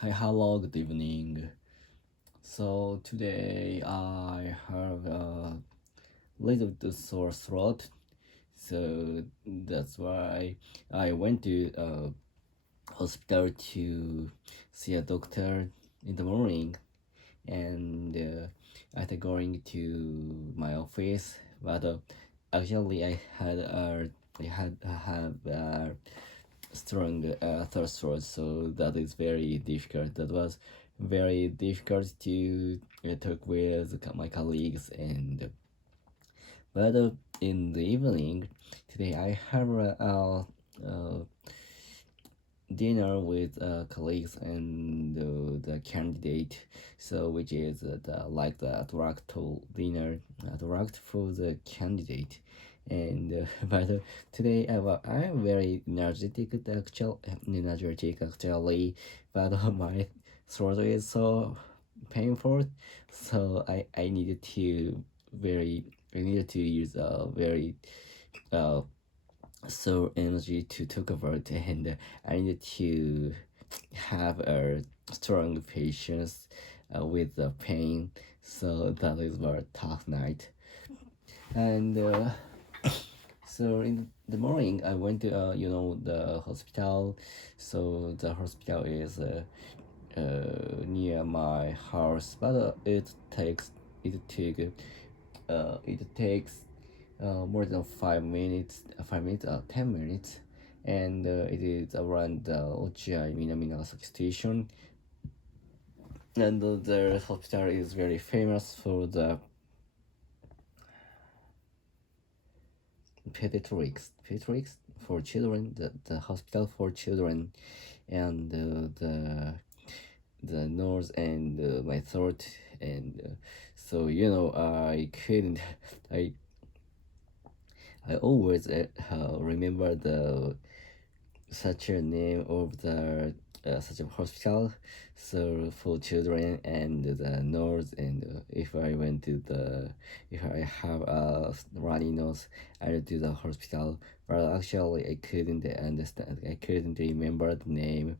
Hi, hello, good evening. So today I have a little bit sore throat, so that's why I went to hospital to see a doctor in the morning, and after going to my office, but actually I have a strong thirst throat, so that is very difficult. That was very difficult to talk with my colleagues, and but in the evening today I have a dinner with colleagues and the candidate, so which is the direct to dinner, direct for the candidate. And but today I'm very energetic actually, but my throat is so painful, so I needed to very I needed to use a very uh so energy to talk about, and I need to have a strong patience with the pain, so that is very tough night. And so in the morning I went to the hospital. So the hospital is near my house, but it takes more than 5 minutes, 5 minutes, 10 minutes, and it is around the Ochiai Minami station. And the hospital is very famous for the pediatrics for children, the hospital for children, and the nose and my throat, and so I couldn't I I always remember the such a name of the such a hospital, so for children and the nurse. And if I have a runny nose, I will do the hospital. But actually I couldn't understand, I couldn't remember the name.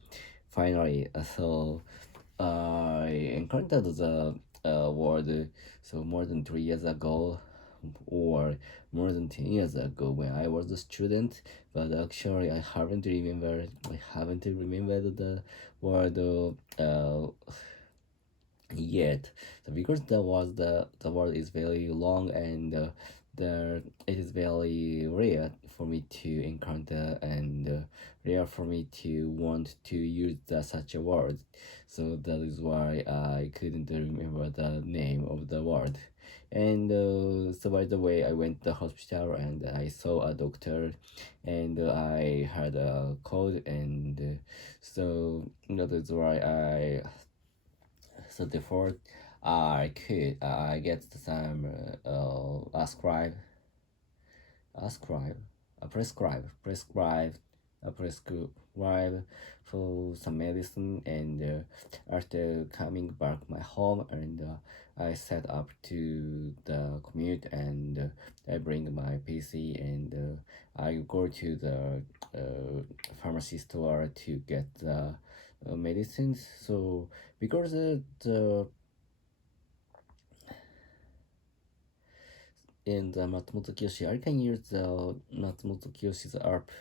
Finally, so I encountered the word, so more than 3 years ago, or more than 10 years ago when I was a student. But actually I haven't remembered the word yet. So because the word is very long, and it is very rare for me to encounter, and rare for me to want to use such a word. So that is why I couldn't remember the name of the word. And so by the way, I went to the hospital and I saw a doctor, and I had a cold, and so that is why therefore I get some ascribe prescribe for some medicine. And after coming back my home, and I set up to the commute, and I bring my PC, and I go to the pharmacy store to get the medicines. So because the in the Matsumoto Kiyoshi, I can use the Matsumoto Kiyoshi's app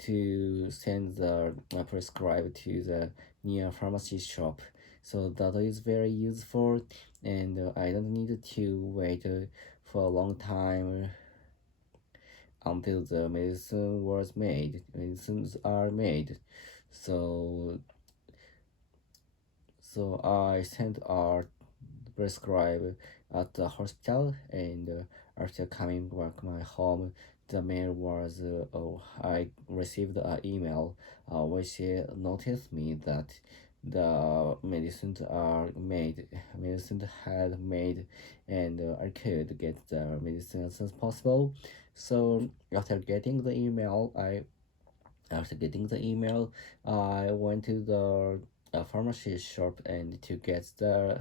to send the prescribe to the near pharmacy shop. So that is very useful, and I don't need to wait for a long time until the medicines are made. So I sent our prescribe at the hospital, and after coming back my home, the mail was I received an email which noticed me that the medicines had made, and I could get the medicine as soon as possible. So after getting the email, I went to the pharmacy shop and to get the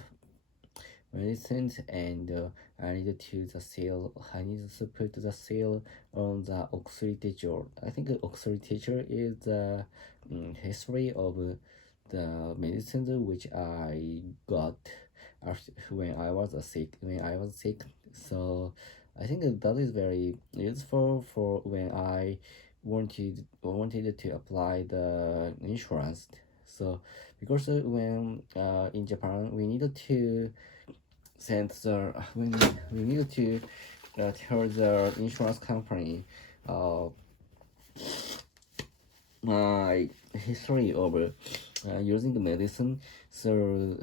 medicines, and I needed to put the seal on the auxiliary teacher. I think the auxiliary teacher is the history of the medicines which I got after when I was sick. So I think that is very useful for when I wanted to apply the insurance. So because when in Japan we needed to send the when we needed to tell the insurance company uh, my history of using the medicine. So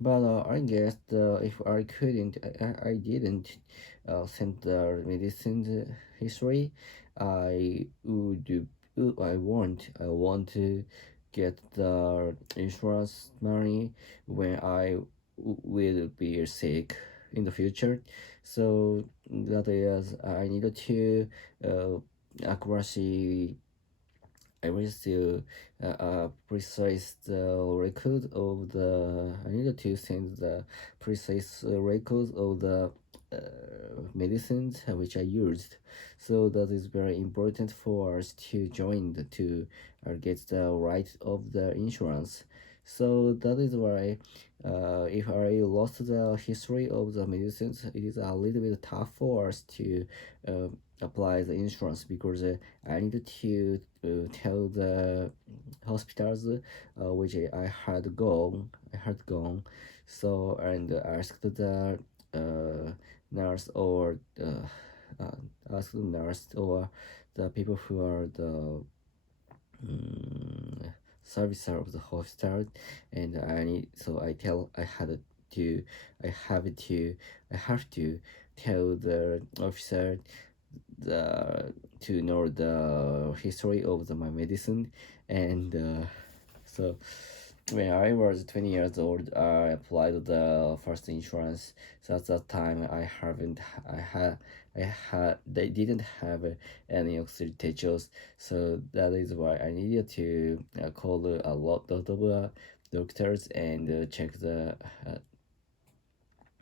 but I guess if I couldn't, I didn't send the medicine history, I would, I want to get the insurance money when I will be sick in the future. So that is, I needed to accuracy I was to precise the record of the. I needed to send the precise records of the medicines which I used. So that is very important for us to join the to get the right of the insurance. So that is why if I lost the history of the medicines, it is a little bit tough for us to uh, apply the insurance because I needed to tell the hospitals which I had gone, so and asked the uh, nurse or asked the nurse or the people who are the servicer of the hospital, and to I have to I have to tell the officer the to know the history of my medicine, and so when I was 20 years old, I applied the first insurance. So at that time, I had, they didn't have any oxygen, so that is why I needed to call a lot of doctors and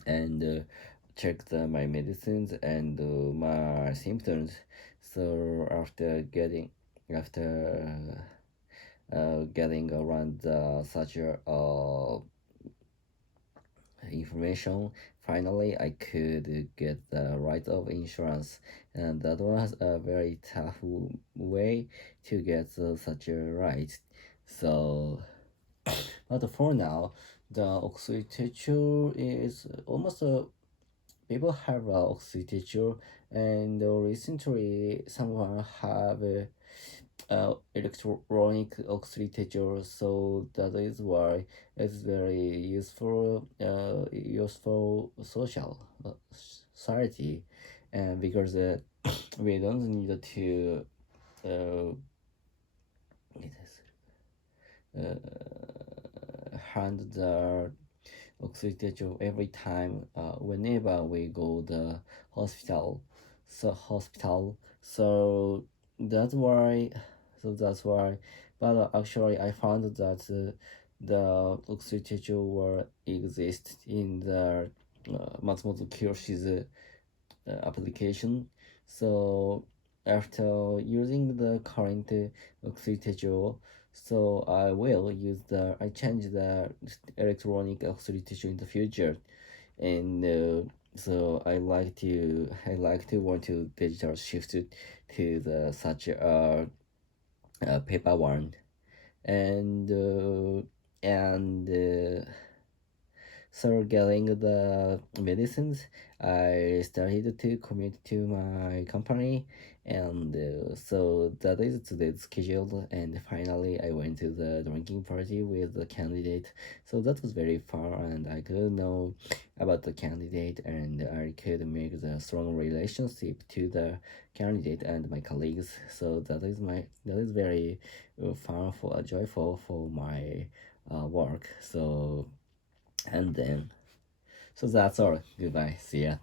and check my medicines and my symptoms. So after getting around such a information, finally I could get the right of insurance, and that was a very tough way to get such a right. So but for now, the oxytocin is almost a people have oxytocin, and recently someone have electronic oxytocin, so that is why it's very useful social society, and because we don't need to uh, it is, hand the oxygen every time whenever we go the hospital so that's why that's why but actually I found that the oxygen were exist in the Matsumoto Kiroshi's application. So after using the current oxytocin, so I change the electronic oxytocin in the future, and so I like to want to digital shift it to the such a paper one, and so getting the medicines, I started to commute to my company, and so that is today's schedule. And finally, I went to the drinking party with the candidate. So that was very fun, and I could know about the candidate, and I could make the strong relationship to the candidate and my colleagues. So that is very fun for joyful for my work. So and then, so that's all. Goodbye. See ya.